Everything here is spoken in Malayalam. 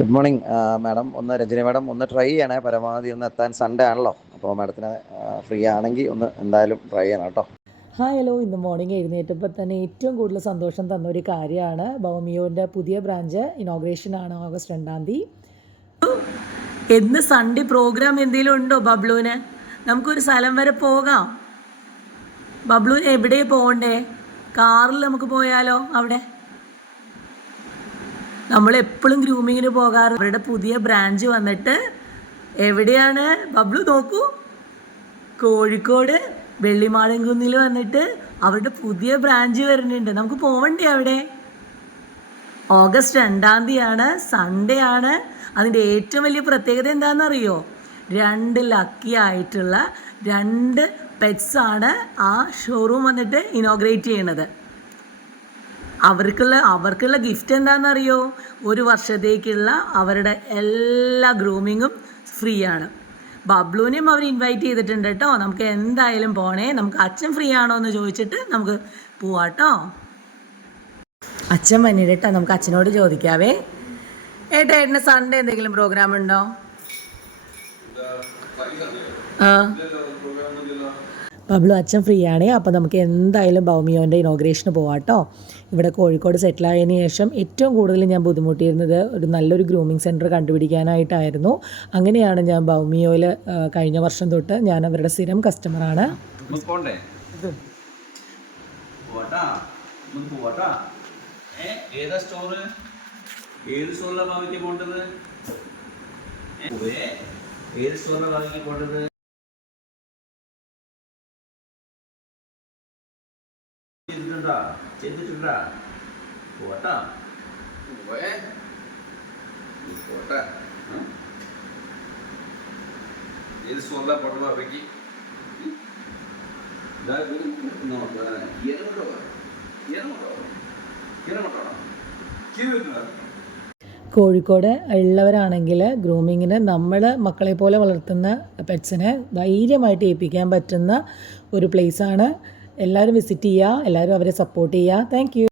Good morning madam. Rajani madam ഒന്ന് ട്രൈ ചെയ്യണേ, പരമാവധി ഒന്ന് എത്താൻ. സൺഡേ ആണല്ലോ, അപ്പോൾ മാഡത്തിന് ഫ്രീ ആണെങ്കിൽ ഒന്ന് എന്തായാലും ട്രൈ ചെയ്യണം കേട്ടോ. Hi hello. ഇന്ന് മോർണിംഗ് എഴുന്നേറ്റപ്പോൾ തന്നെ ഏറ്റവും കൂടുതൽ സന്തോഷം തന്നൊരു കാര്യമാണ് ബൗമിയോൻ്റെ പുതിയ ബ്രാഞ്ച് ഇനോഗ്രേഷനാണ് ഓഗസ്റ്റ് 2-ാം തീയതി. എന്ന് സൺഡേ പ്രോഗ്രാം എന്തെങ്കിലും ഉണ്ടോ ബബ്ലുവിന്? നമുക്കൊരു സ്ഥലം വരെ പോകാം. ബബ്ലുവിന് എവിടെ പോകണ്ടേ? കാറിൽ നമുക്ക് പോയാലോ? അവിടെ നമ്മളെപ്പോഴും ഗ്രൂമിങ്ങിന് പോകാറ്. അവരുടെ പുതിയ ബ്രാഞ്ച് വന്നിട്ട് എവിടെയാണ് ബബ്ലു? നോക്കൂ, കോഴിക്കോട് വെള്ളിമാടൻകുന്നിൽ വന്നിട്ട് അവരുടെ പുതിയ ബ്രാഞ്ച് വരുന്നുണ്ട്. നമുക്ക് പോവണ്ടേ അവിടെ? ഓഗസ്റ്റ് 2-ാം തീയതിയാണ്, സൺഡേ ആണ്. അതിൻ്റെ ഏറ്റവും വലിയ പ്രത്യേകത എന്താണെന്നറിയോ? 2 ലക്കി ആയിട്ടുള്ള 2 പെറ്റ്സാണ് ആ ഷോറൂം വന്നിട്ട് ഇനോഗ്രേറ്റ് ചെയ്യണത്. അവർക്കുള്ള ഗിഫ്റ്റ് എന്താണെന്നറിയോ? 1 വർഷത്തേക്കുള്ള അവരുടെ എല്ലാ ഗ്രൂമിങ്ങും ഫ്രീ ആണ്. ബബ്ലുവിനെയും അവർ ഇൻവൈറ്റ് ചെയ്തിട്ടുണ്ട് കേട്ടോ. നമുക്ക് എന്തായാലും പോണേ. നമുക്ക് അച്ഛൻ ഫ്രീ ആണോ എന്ന് ചോദിച്ചിട്ട് നമുക്ക് പോവാട്ടോ. അച്ഛൻ വന്നിട്ട് കേട്ടോ, നമുക്ക് അച്ഛനോട് ചോദിക്കാവേ. ഏട്ടന് സൺഡേ എന്തെങ്കിലും പ്രോഗ്രാം ഉണ്ടോ? ബബ്ലു അച്ഛൻ ഫ്രീ ആണ്. അപ്പോൾ നമുക്ക് എന്തായാലും ബൗമിയോൻ്റെ ഇനോഗ്രേഷന് പോവാട്ടോ. ഇവിടെ കോഴിക്കോട് സെറ്റിലായതിനു ശേഷം ഏറ്റവും കൂടുതൽ ഞാൻ ബുദ്ധിമുട്ടിയിരുന്നത് ഒരു നല്ലൊരു ഗ്രൂമിങ് സെൻറ്റർ കണ്ടുപിടിക്കാനായിട്ടായിരുന്നു. അങ്ങനെയാണ് ഞാൻ ബൗമിയോയിൽ കഴിഞ്ഞ വർഷം തൊട്ട് ഞാൻ അവരുടെ സ്ഥിരം കസ്റ്റമറാണ്. ചെയ്തിട്ടുണ്ടാ പോട്ടാ ഏത് സ്റ്റോറിലാ പടം ഇറക്കി കോഴിക്കോട് ഉള്ളവരാണെങ്കിൽ ഗ്രൂമിങ്ങിന് നമ്മൾ മക്കളെ പോലെ വളർത്തുന്ന പെറ്റ്സിനെ ധൈര്യമായിട്ട് ഏൽപ്പിക്കാൻ പറ്റുന്ന ഒരു പ്ലേസാണ്. എല്ലാവരും വിസിറ്റ് ചെയ്യുക, എല്ലാവരും അവരെ സപ്പോർട്ട് ചെയ്യുക. Thank you.